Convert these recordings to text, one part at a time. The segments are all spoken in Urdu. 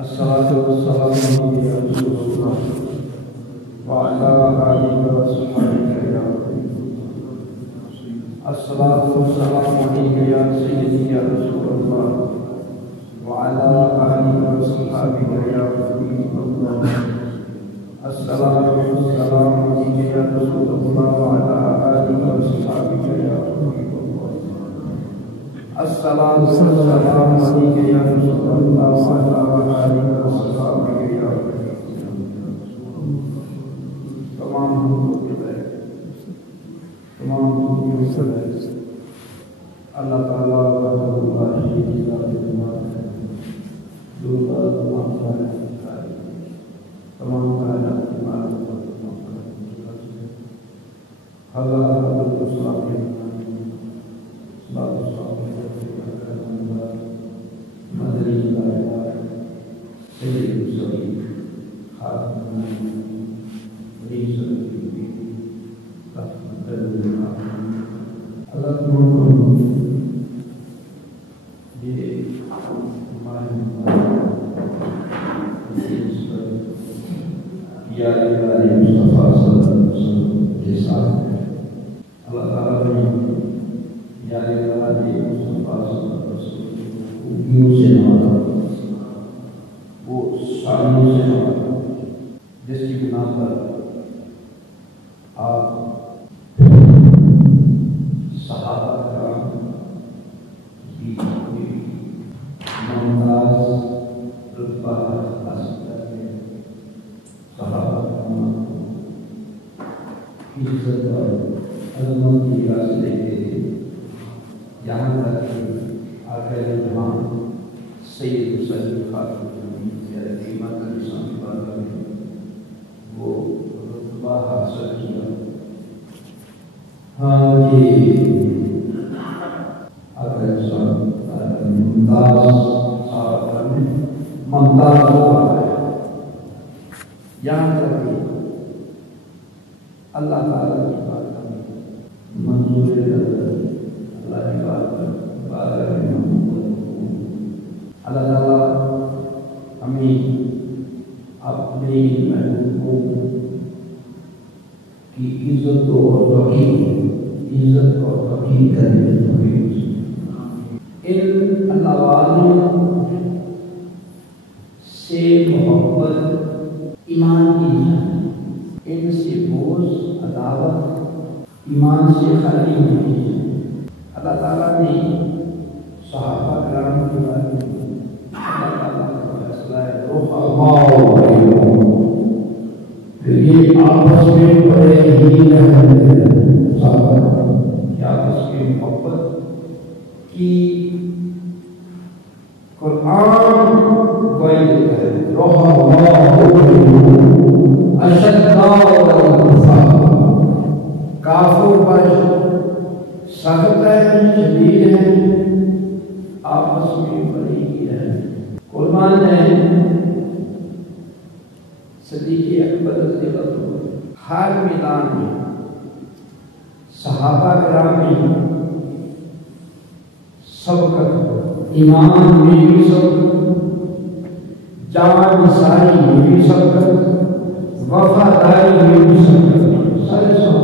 الصلاة والسلام عليك يا رسول الله وعلى آلك وصحبك يا رسول الله. الصلاة والسلام عليك يا سيدي يا رسول الله وعلى آلك وصحبك يا رسول الله. الصلاة والسلام عليك يا رسول الله وعلى آلك وصحبك يا رسول الله. الصلاة والسلام عليك يا رسول الله وعلى آلك وصحبك يا رسول الله. تمام اللہ تعالیٰ جس کی بنا پر آپ صحابہ کرام کی ممتاز رتبہ حاصل کر کے صحابہ کرام کی عزت اور عظمت کی راز لے کے یہاں تک کہ آخر جہاں سید حسین خاتون وہ رتبہ حاصل کیا. ہاں جی ممتاز ہوا ہے. یہاں تک کہ اللہ تعالیٰ کی بات منظور اللہ کی بات اللہ تعالیٰ ہمیں اپنے محبوبوں کی عزت اور توقیر کرنے میں ان اللہ والوں سے محبت ایمان کی جان، ان سے بغض عداوت ایمان سے خالی ہوتی ہے. اللہ تعالیٰ نے صحابہ کرام کے بارے میں اللہ تعالیٰ کا فیصلہ ہے یہ آپس میں بڑے ہی آپس کی محبت کی قرآن گواہی دیتا ہے. کافر پر سخت ہے، شدید ہے، آپس میں بڑے ہی ہے. قربان ہے صدیق اکبر رضی اللہ عنہ ہر میدان میں صحابہ کرام میں سبقت، ایمان میں بھی سبقت، جان نثاری میں بھی سبقت، وفاداری میں بھی سبقت. سارے سب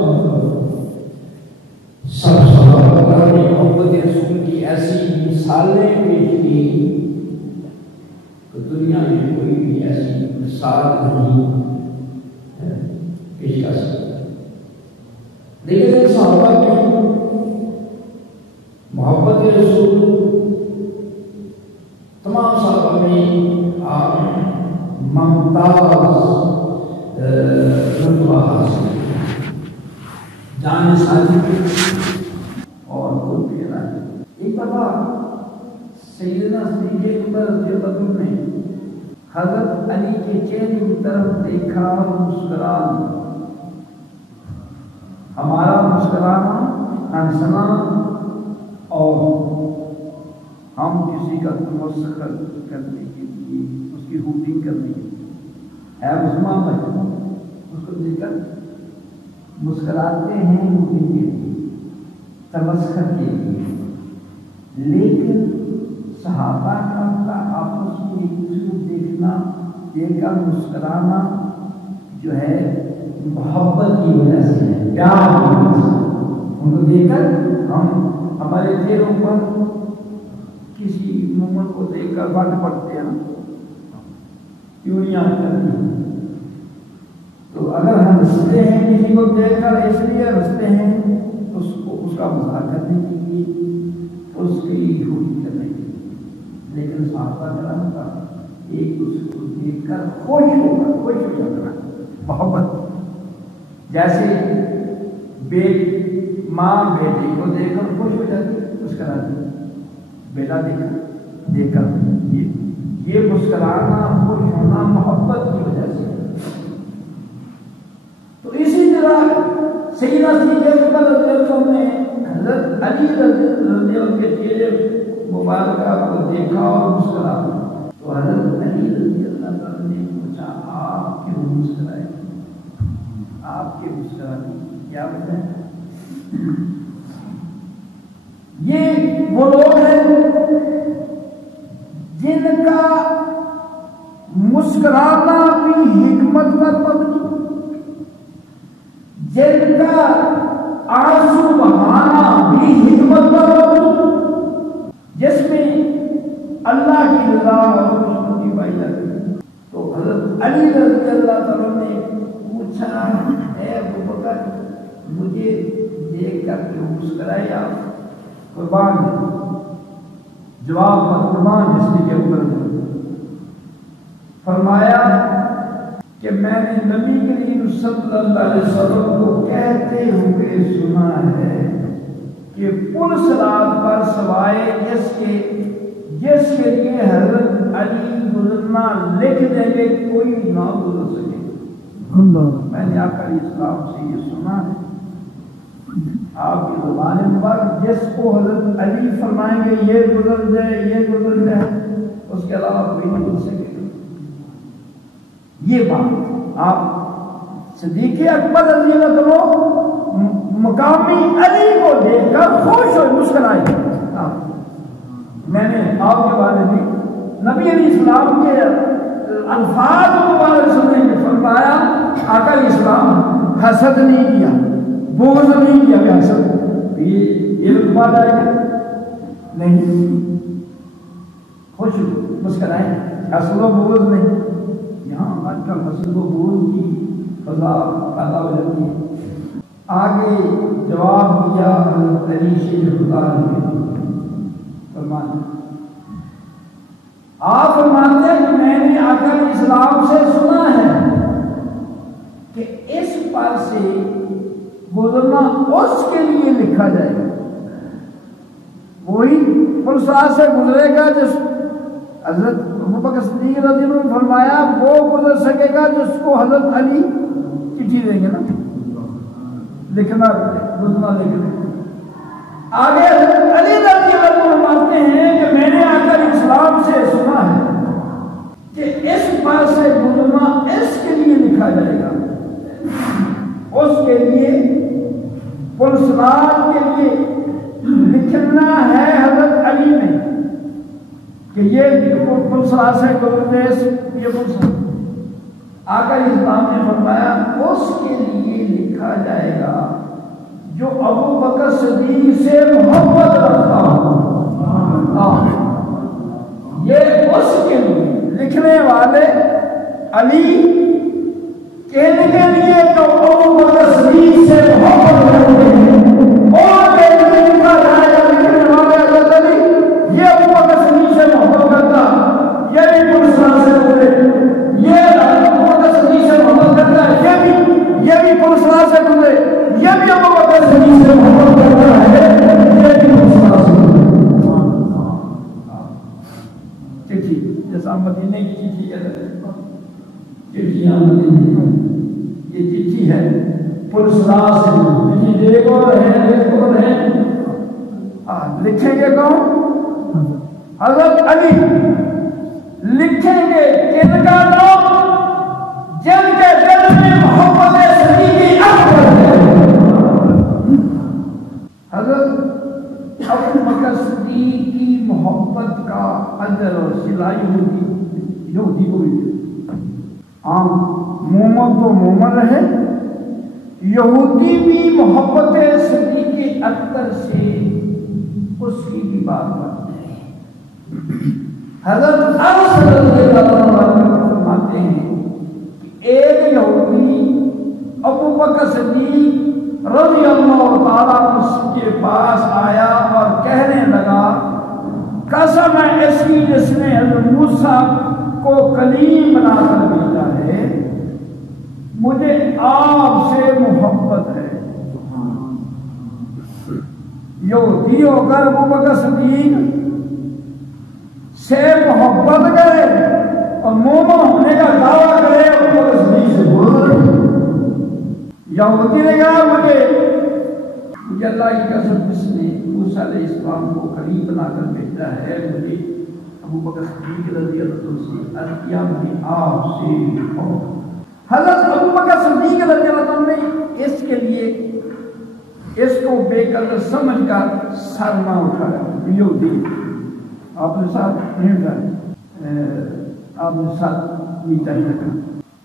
صحابہ نے محبت رسول کی ایسی مثالیں پیش کی کہ دنیا میں کوئی بھی ایسی مثال نہیں پیش کر سکتا. لیکن صحابہ کی محبت رسول تمام صحابہ میں ممتاز رتبہ حاصل جان سازی اور قربینا. ایک دفعہ سیدنا صدیق اکبر رضی اللہ عنہ نے حضرت علی کے چہرے کی طرف دیکھا اور مسکران. ہمارا مسکرانا ہنسنا اور ہم کسی کا تمسخر کرنے کے لیے اس کی ہوٹنگ کرنے کے لیے ہے عثمان بھائی اس کو دیکھ کر مسکراتے ہیں ہوٹنگ کے لیے، تمسخر کے لیے. لیکن صحابہ کا آپس میں ایک دوسرے کو دیکھنا، دیکھ کر مسکرانا جو ہے محبت کی وجہ سے ہے، پیار کی وجہ سے۔ ان کو دیکھ کر ہم ہمارے چہروں پر کسی مومن کو دیکھ کر بٹ پڑتے ہیں، کیوں نہیں کرتی؟ تو اگر ہم ہنستے ہیں کسی کو دیکھ کر، اس لیے ہنستے ہیں اس کا مذاق کرنے کے لیے، اس کی خوشی کرنے کے لیے، لیکن صحابہ کرام کا ایک دوسرے کو دیکھ کر خوش ہو جانا، محبت۔ جیسے ماں بیٹی کو دیکھ کر خوش ہو جاتی، مسکراتی، بیٹا دیکھ کر یہ مسکرانا، خوش ہونا محبت کی وجہ سے۔ تو اسی طرح سیدنا صدیق اکبر رضی اللہ عنہ نے حضرت علی رضی اللہ عنہ کے چہرے مبارکہ کو دیکھا اور مسکرا، تو حضرت علی رضی اللہ عنہ نے پوچھا آپ کیوں مسکرائے، آپ کے مسکرانے کی کیا وجہ ہے؟ یہ وہ لوگ ہیں جن کا مسکرانا بھی حکمت پر مبنی، جن کا آنسو بہانا بھی حکمت پر مبنی، جس میں اللہ کی رضا اور خوشنودی کی پائی جاتی ہے۔ تو حضرت علی رضی اللہ تعالیٰ نے پوچھا اے ابو بکر مجھے دیکھ کر کیوں مسکرائے آپ؟ قربان جواب پر قربان اس لیے اوپر فرمایا کہ میں نے نبی کریم صلی اللہ علیہ وسلم کو کہتے ہوئے سنا ہے کہ پل صراط پر سوائے جس کے لیے حضرت علی گزرنا لکھ دیں گے کوئی نہ گزر سکے۔ میں نے آقا علیہ السلام سے یہ سنا ہے، آپ کی زبان پر جس کو حضرت علی فرمائیں گے یہ گزر جائے، یہ گزر جائے، اس کے علاوہ کوئی نہیں گزر سکے۔ یہ بات آپ صدیق اکبر رضی اللہ عنہ مقامی علی کو دیکھ کر خوش ہوئے، مسکرائے۔ میں نے آپ کے بارے میں نبی علیہ السلام کے الفاظ مبارک سننے میں فرمایا آقا علیہ السلام حسد نہیں کیا، بغض نہیں کیا، کہ حسد یہ رتبہ جائے گا نہیں، خوش مسکرائے، حسد و بغض نہیں۔ یہاں آج کل حسد و بغض کی فضا پیدا ہو جاتی ہے۔ آگے جواب دیا حضرت علی شیر خدا نے فرمایا، آپ فرماتے ہیں کہ میں نے آقا علیہ السلام سے سنا ہے کہ اس پر سے گزرنا اس کے لیے لکھا جائے گا، وہی پلسرات سے گزرے گا جس حضرت ابوبکر صدیق رضی اللہ عنہ نے فرمایا وہ گزر سکے گا جس کو حضرت علی چٹھی دیں گے نا، لکھنا گزرنا لکھنا۔ آگے حضرت علی رضی اللہ عنہ فرماتے ہیں کہ میں نے آقا علیہ السلام سے سنا ہے کہ اس پر سے گزرنا اس کے لیے لکھا جائے گا، اس کے لیے پلسرات کے لیے لکھنا ہے حضرت علی نے کہ یہ پلسرات سے گزرتے یہ پلسرات۔ آقا علیہ السلام نے فرمایا اس کے لیے لکھا جائے گا جو ابو بکر صدیق سے محبت رکھتا ہو، یہ اس کے لیے لکھنے والے علی کہنے کے لیے جو ابو بکر صدیق سے محبت کرتے ہیں، اور لکھا جائے گا لکھنے والے حضرت علی یہ ابو بکر صدیق سے محبت کرتا، یہ بھی پلسرات سے گزرے، یہ ابو بکر صدیق سے محبت کرتا ہے، یہ بھی پلسرات سے گزرے، یہ بھی ابو بکر صدیق سے محبت کرتا ہے، یہ بھی پلسرات سے گزرے۔ چٹھی جیسا مدینے کی چٹھی کہتے ہیں، چٹھیاں مدینے یہ چٹھی ہے پلسرات سے گزری، دیکھو ہے لکھیں گے کون؟ حضرت علی لکھیں گے کن کا نام؟ جن کے دل میں محبت صدیق اکبر ہے۔ حضرت ابو بکر صدیق کی محبت کا مومن تو مومن رہے، یہودی بھی محبت صدیق اکبر سے اس کی بھی بات کرتے ہیں۔ حضرت انس رضی اللہ عنہ فرماتے ہیں کہ ایک یہودی ابو بکر صدیق رضی اللہ تعالیٰ عنہ کے پاس آیا اور کہنے لگا، قسم ہے اس کی جس نے حضرت موسیٰ کو کلیم بنا کر بھیجا ہے، مجھے آپ سے محبت ہے۔ یہودی ہو کر ابو بکر صدیق سے محبت کرے اور مومن ہونے کا دعویٰ کرے ابو بکر صدیق سے بول رہے۔ یہودی نے کہا مجھے اللہ کی قسم جس نے موسیٰ علیہ السلام کو کلیم بنا کر بھیجا ہے، مجھے ابو بکر صدیق رضی اللہ عنہ سے عرض کیا مجھے آپ سے محبت۔ حضرت ابو بکر صدیق رضی اللہ عنہ نے اس کے لیے اس کو بے قدر سمجھ کر سر نہ اٹھایا۔ یہودی آپ نے ساتھ نہیں اٹھایا، آپ نے ساتھ نیچا ہی رکھا۔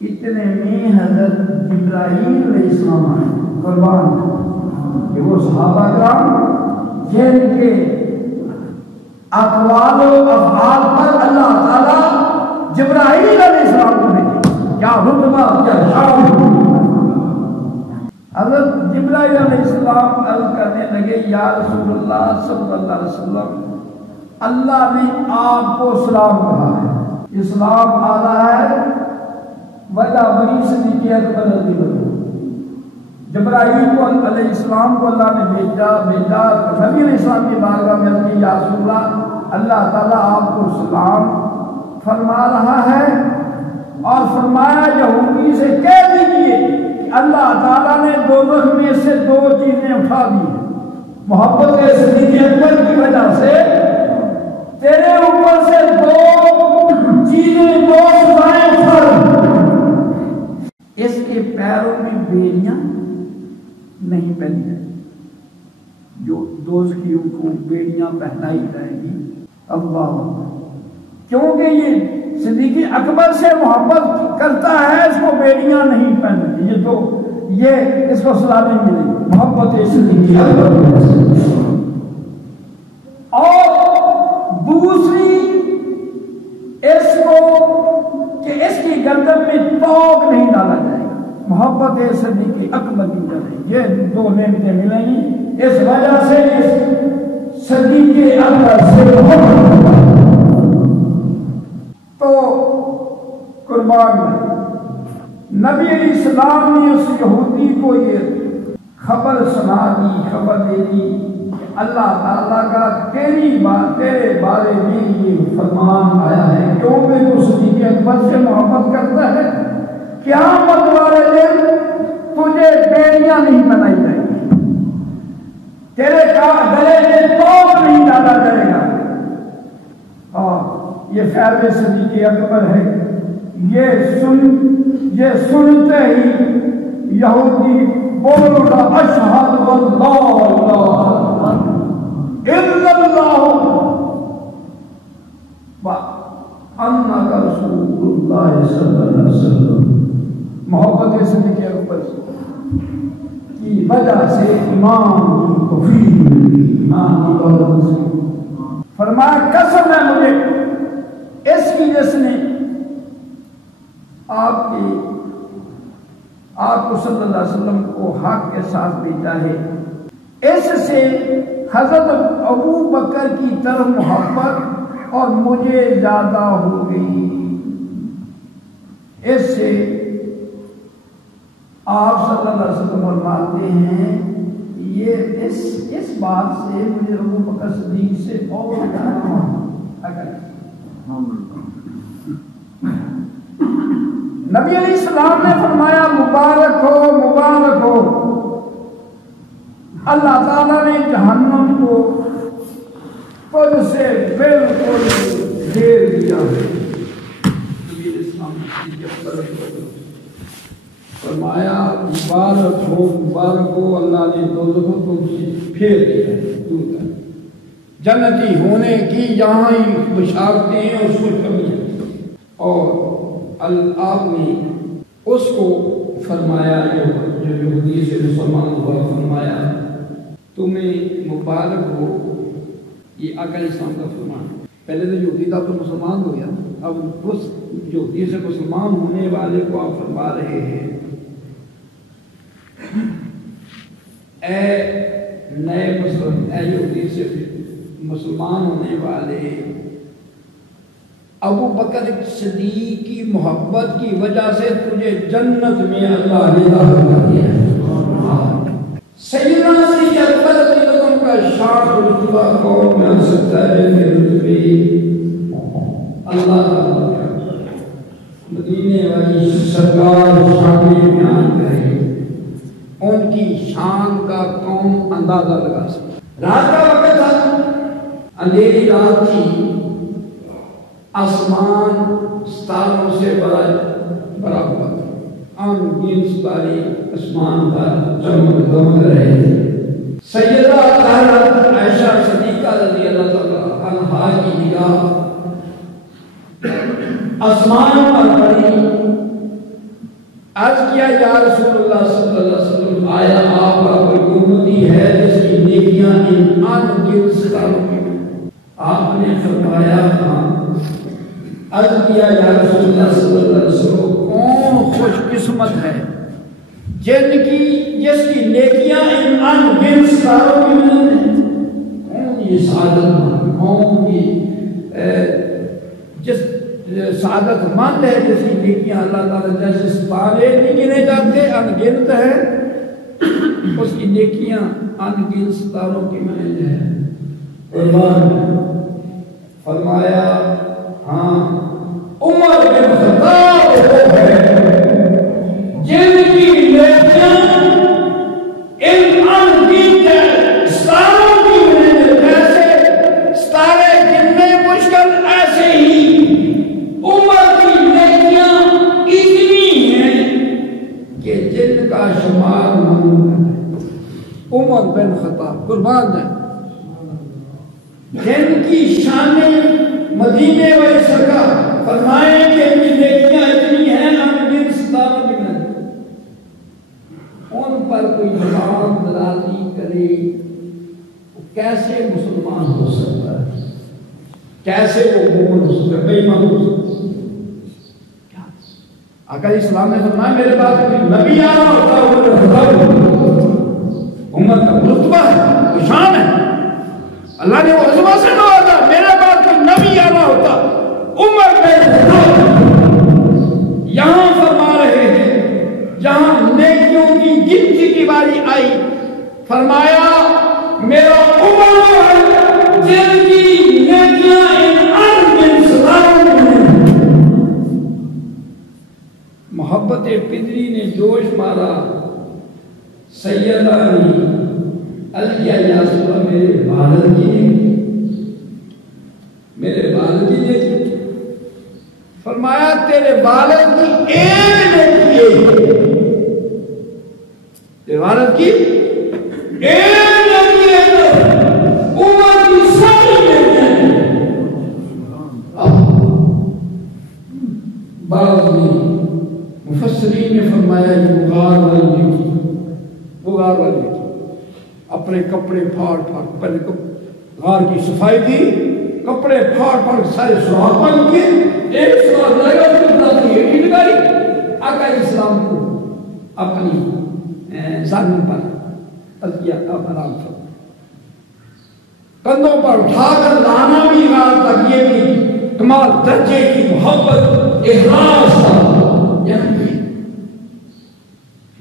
اتنے میں حضرت جبرائیل علیہ السلام آئے، قربان کہ وہ صحابہ کرام جن کے اقوال و افعال پر اللہ تعالیٰ جبرائیل علیہ السلام کو بھیجے، کیا رتبہ کیا شان۔ حضرت جبرائیل علیہ السلام عرض کرنے لگے، یا رسول اللہ صلی اللہ علیہ وسلم، اللہ نے آپ کو سلام کہا ہے، اسلام آلہ ہے، وجہ بنی صدیق اکبر رضی اللہ عنہ۔ جبرائیل کو علیہ السلام کو اللہ نے بھیجا، نبی علیہ السلام کی بارگاہ میں عرض کی، یا رسول اللہ، اللہ تعالیٰ آپ کو سلام فرما رہا ہے اور فرمایا یہودی سے کہہ دیجیے کہ اللہ تعالیٰ نے دوزخ میں سے دو چیزیں اٹھا دی ہیں، محبت صدیق اکبر کی وجہ سے تیرے اوپر سے دو چیزیں، دو سزائیں اٹھا دی۔ اس کے پیروں میں بیڑیاں نہیں پہنی جائیں گی، جو دوزخیوں کو بیڑیاں پہنائی جائیں گی۔ اللہ، کیونکہ یہ صدیق اکبر سے محبت کرتا ہے، اس کو بیڑیاں نہیں پہنیں گی، یہ اس کو سزا نہیں ملے گی محبت صدیق اکبر۔ اور دوسری اس کو کہ اس کی گردن میں توق نہیں ڈالا جائے گا، محبت صدیق اکبر کی جائے، یہ دو نعمتیں ملیں گی اس وجہ سے صدیق اکبر سے محبت۔ تو قربان نبی علیہ السلام نے اس یہودی کو یہ خبر سنا دی، خبر دے دی کہ اللہ تعالیٰ کا تیرے بارے میں یہ فرمان آیا ہے، کیونکہ تو صدیق اکبر سے محبت کرتا ہے، قیامت والے دن تجھے بیڑیاں نہیں بنائی جائیں گی، تیرے گلے میں توق نہیں ڈالا جائے گا۔ اور یہ فیض صدیق اکبر ہے۔ یہ سنتے ہی یہودی بول اٹھا، اشہد اللہ الا اللہ وانک رسول اللہ صلی اللہ علیہ وسلم۔ محبت صدیق اکبر کی وجہ سے ایمان کی توفیق ملی، ایمان کی دولت سے۔ فرمایا قسم ہے مجھے اس کی جس نے آپ کو صلی اللہ علیہ وسلم کو حق کے ساتھ بھیجا ہے، اس سے حضرت ابو بکر کی طرف محبت اور مجھے زیادہ ہو گئی۔ اس سے آپ صلی اللہ علیہ وسلم فرماتے ہیں یہ اس بات سے مجھے ابو بکر صدیق سے اور زیادہ محبت۔ نبی علیہ السلام نے فرمایا مبارک ہو، مبارک ہو، اللہ تعالیٰ نے جہنم کو تجھ سے بالکل گھیر دیا ہے۔ نبی علیہ السلام نے فرمایا مبارک ہو، مبارک ہو، اللہ نے دوزخ کو تم سے پھیر دیا ہے، دور کر جنتی ہونے کی یہاں ہی بشارتیں ہیں، اس میں کمی ہے۔ اور آپ نے اس کو فرمایا جو یہودی سے مسلمان ہوا، فرمایا تمہیں مبارک ہو، یہ آقا اسلام کا فرمان۔ پہلے تو یہودی تھا تو مسلمان ہو گیا، اب اس یہودی سے مسلمان ہونے والے کو آپ فرما رہے ہیں اے نئے مسلم، اے یہودی سے مسلمان ہونے والے، ابو بکر صدیق کی محبت کی وجہ سے تجھے جنت میں اللہ نے داخل کر دیا ہے۔ سیدنا صدیق اکبر رضی اللہ عنہ کا شان اور رتبہ قوم میں آ سکتا ہے کہ رتبے اللہ تعالیٰ مدینے والی سرکار شان بیان کرے، ان کی شان کا قوم اندازہ لگا سکتا۔ رات کا وقت تھا، اندھیری رات تھی، آسمان ستاروں سے بھرا ہوا تھا، گن ستارے آسمان پر چمک دمک رہے تھے۔ سیدہ حضرت عائشہ صدیقہ رضی اللہ تعالیٰ عنہا کی نگاہ آسمان پر پڑی، عرض کیا یا رسول اللہ صلی اللہ علیہ وسلم، آیا آپ کا کوئی امتی ہے جس کی نیکیاں ان گن ستاروں میں؟ آپ نے فرمایا ہاں۔ عرض کیا یا رسول اللہ صلی اللہ علیہ وسلم، کون خوش قسمت ہے جس کی نیکیاں ان گن ستاروں کی مانند ہیں؟ کون یہ سعادت مند، کون یہ جس سعادت مند ہے جس کی نیکیاں اللہ تعالیٰ جیسے ستارے نہیں گنے جاتے، ان گنت ہے، اس کی نیکیاں ان گن ستاروں کی مانند ہے۔ فرمایا ہاں، عمر بن خطاب وہ ہے جن کی نیکیاں ان انگنت ستاروں کی مانند، جیسے ستارے گننے مشکل ایسے ہی عمر کی نیکیاں اتنی ہیں کہ جن کا شمار ممکن ہے۔ عمر بن خطاب قربان ہے، جن کی شانیں مدینے والے سرکار فرمائیں کہ ان کی نیکیاں اتنی ہیں انگن ستاروں کی مانند، ان پر کوئی زبان درازی کرے کیسے مسلمان ہو سکتا ہے؟ کیسے وہ مومن ہو سکتا ہے؟ بے ایمان ہو سکتا ہے؟ آقا اسلام نے فرمایا میرے پاس نبی آ رہا ہوتا ہے، امت کا رتبہ ہے، کوئی شان ہے، اللہ نے وہ عظمت سے نوازا، میرے پاس کوئی نبی آ رہا ہوتا، عمر بن خطاب یہاں فرما رہے ہیں جہاں نیکیوں کی گنتی کی باری آئی، فرمایا میرا عمر ہے جن کی نیکیاں ان انگن ستاروں میں۔ محبت پدری نے جوش مارا، سیدہ علی یا رسول اللہ میرے والد کی نے فرمایا تیرے والد کی ایک نیکی ہے، تیرے والد کی ایک نیکی ہے، عمر کی ساری نیکیاں ہیں۔ بعض مفسرین نے فرمایا یہ غار والی اپنے کپڑے پھاڑ پہلے غار کی صفائی کی، کپڑے پھاڑ سارے سراغ بن کے ایک سراغ لگا آقا اسلام کو اپنی زانوں پر آرام فرمایا، کندھوں پر اٹھا کر لانا بھی غار تک، یہ بھی کمال درجے کی محبت اخلاص تھا۔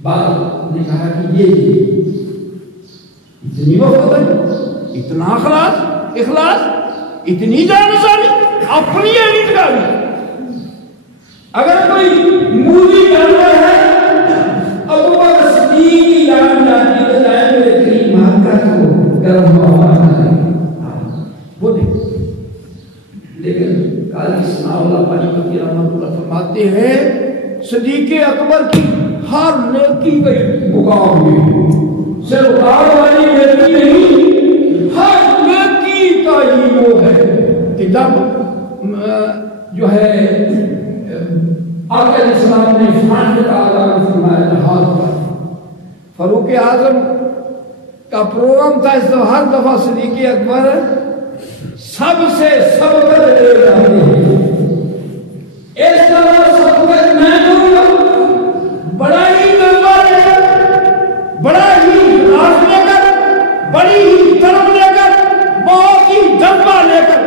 بعد نے کہا کہ یہ اتنی وفاداری، اتنا اخلاص، اتنی جانشانی، اپنی نگرانی۔ اگر کوئی مولی جانور ہے ابو بکر صدیق کی جان جاتی ہے تو جائے میرے کریم آقا کو گرم ہوا وہ نہیں، لیکن قاضی ثناء اللہ پاجپتی رحمۃ اللہ فرماتے ہیں صدیق اکبر کی ہر نیکی کا مقام ہے، صرف غار والی نیکی نہیں، ہر نیکی کا ہی وہ ہے کہ جب جو ہے آقا علیہ السلام نے فرنٹ کا اعلان فرمایا جہاد کا. فاروق اعظم کا پروگرام تھا اس دفعہ ہر دفعہ صدیق اکبر سب سے سبقت لے رہے ہیں. اس طرح سبقت میں دوں گا بڑا ہی جذبہ لے کر, بڑا ہی راز لے کر, بڑی ہی طرف لے کر, بہت ہی جذبہ لے کر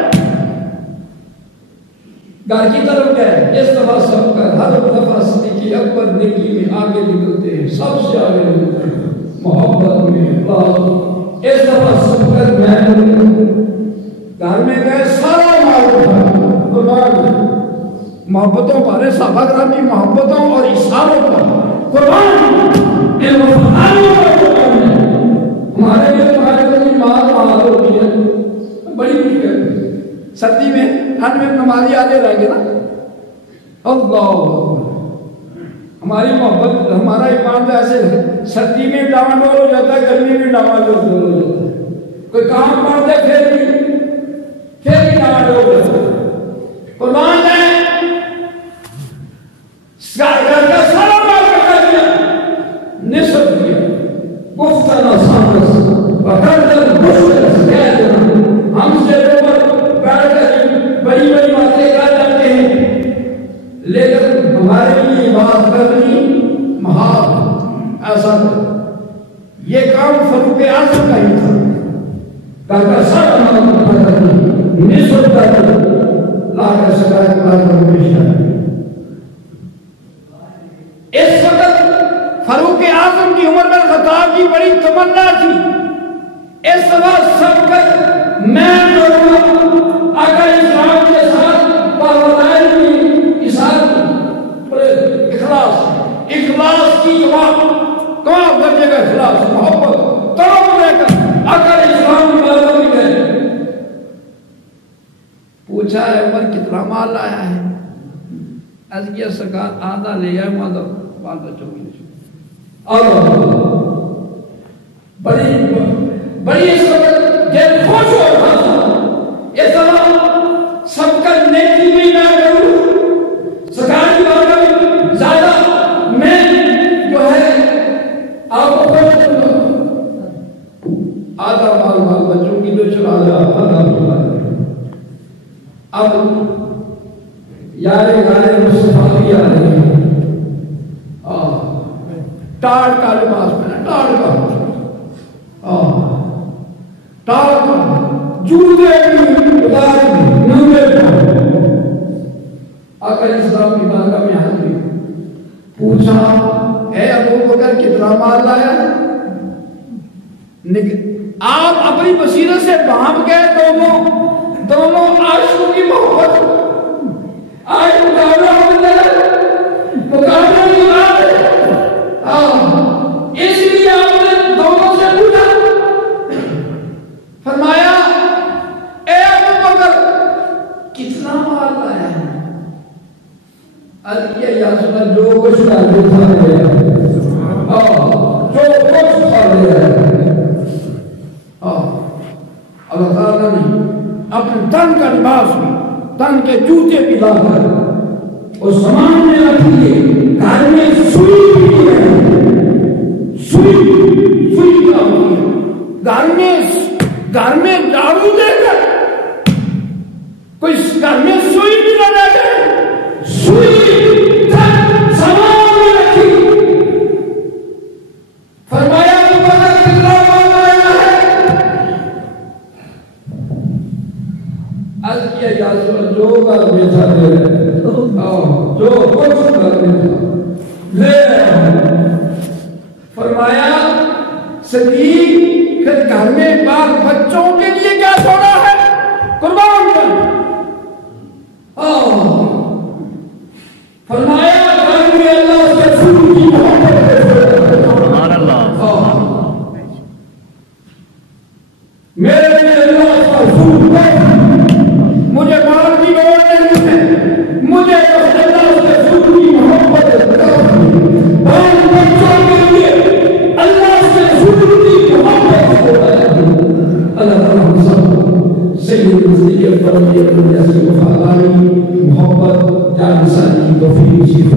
گھر کی طرف گئے. اس دفعہ سب کا ہر دفعہ صدیق اکبر نیکی میں آگے نکلتے ہیں, سب سے آگے نکلتے ہیں محبت میں اخلاص. اس دفعہ سب کا گھر میں گئے سارا قربان محبتوں پر صحابہ کرام کی محبتوں اور اشاروں پر قربان ہمارے لیے تمہارے لیے نماز ہوتی ہے بڑی خوشی ہے. سردی میں ٹھنڈ میں نمازی آگے رہیں گے نا. اللہ ہماری محبت ہمارا ایمان تو ایسے ہے سردی میں ڈاواں ڈول ہو جاتا ہے, گرمی میں ڈاواں ڈول ہو جاتا ہے. کوئی کام پڑھتے پھر بھی ڈاواں ڈول ہو جاتا ہے. قربان ہے گھر کا سارا مال کٹا دیا, نصف دیا, گفتنا سانس وقردن مشکل کہہ دینا ہم سے اوپر بیٹھ کر بڑی بڑی باتیں کر جاتے ہیں, لیکن ہمارے لیے بات کرنی محال. ایسا یہ کام فاروق اعظم کا ہی تھا. گھر کا سارا مال کٹا کرنی نصف کر لا کر شکایت کر پیش آئی. اس وقت فاروق اعظم کی عمر بن خطاب کی بڑی تمنا تھی اس دفعہ سبقت میں کروں آقا اسلام کے ساتھ پاولائن کی اخلاص کی کہاں درجے کا اخلاص محبت طرف لے کر آقا اسلام کی بازوں میں گئے. پوچھا ہے عمر کتنا مال لایا ہے؟ از کیا سرکار آدھا لے آئے مادہ بال بچوں کے اور بڑی اس وقت دل خوش ہو رہا تھا. اس طرح سب کا نیکی بھی نہ کروں سرکار کی بات میں زیادہ میں جو ہے آپ کو آدھا بال بچوں کی تو چلا جا. اب یارے گارے مصطفیٰ بھی آ رہے ہیں. ٹاڑ کا لباس پہنا, ٹاڑ کا جوتے بھی اتار نوے آقا اسلام کی بارگاہ میں حاضر پوچھا اے ابو بکر کتنا مال لایا؟ آپ اپنی بصیرت سے بھانپ گئے دونوں عاشقوں کی محبت آج مقابلہ کی بات ہے. اس لیے آپ نے دونوں سے پوچھا, فرمایا اے ابو بکر کتنا مال لایا ہے؟ عرض کیا یا رسول اللہ جو کچھ تھا جو کچھ تھا اللہ تعالیٰ نے اپنے تن کا لباس بھی تن کے جوتے بھی لا کر اور سامان میں رکھ لیے. گھر میں سوئی کا گھر میں جھاڑو دے کر کوئی گھر میں سوئی بھی نہ رہ جائے, سوئی سامان میں رکھی. فرمایا کتنا مال آیا ہے؟ عرض کیا یا رسول اللہ جو گھر میں تھا جو کچھ گھر میں تھا لے. فرمایا صدیق پھر گھر میں بال بچوں کے لیے کیا چھوڑا ہے؟ قربان کر. فرمایا گھر میں اللہ کے رسول کی محبت سبحان اللہ میرے لیے اللہ کا رسول مجھے مال کی لوڑ نہیں ہے, مجھے اللہ کے رسول کی محبت بال بچوں کے لیے اللہ کے رسول کی محبت. اللہ تعالیٰ ہم سب سید صدیق اکبر رضی اللہ عنہ جیسی وفاداری محبت جان سانی توفیق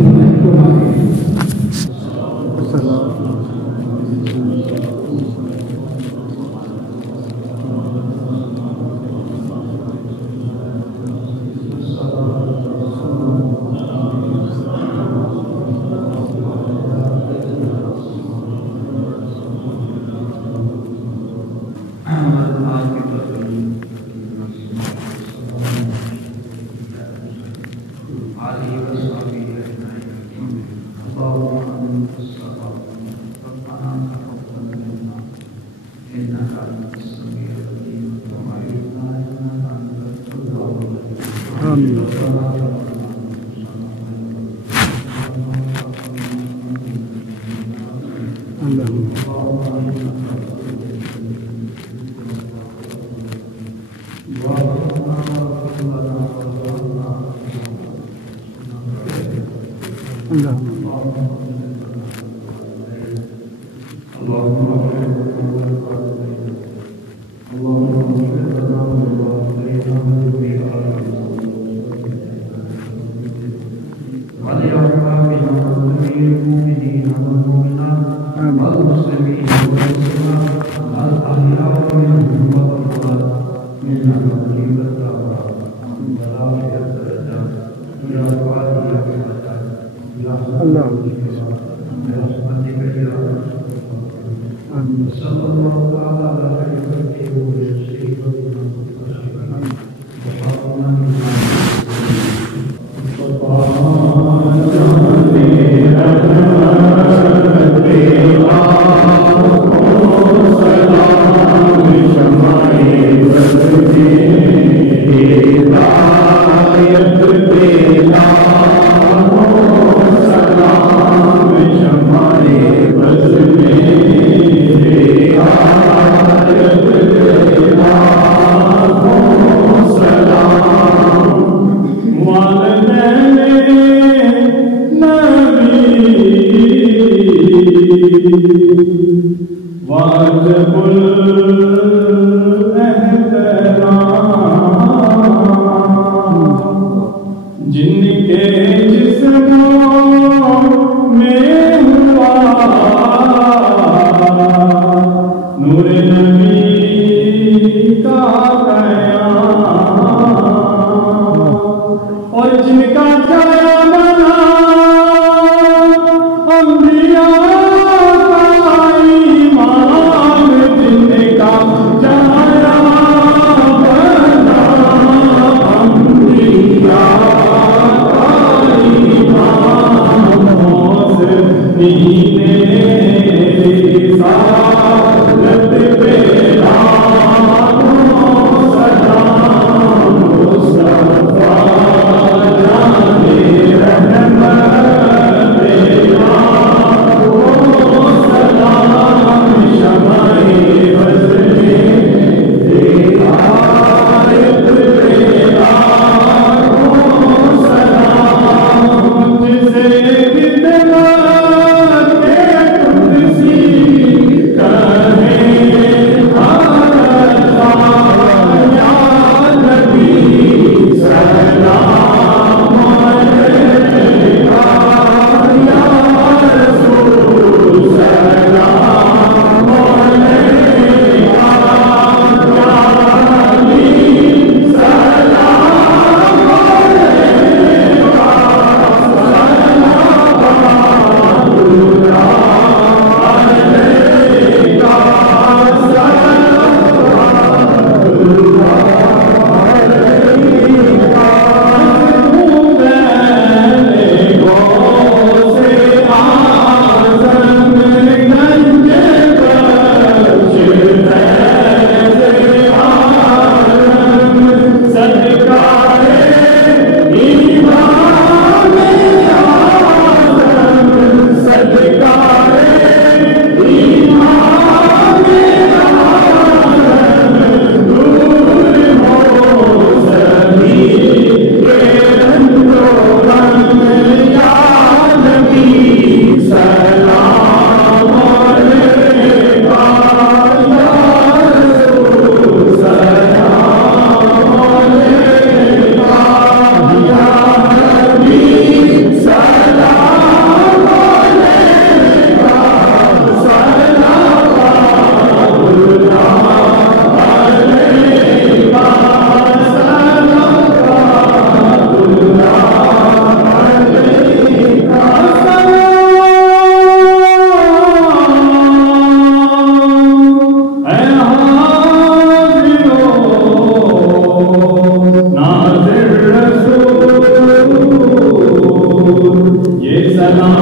سلام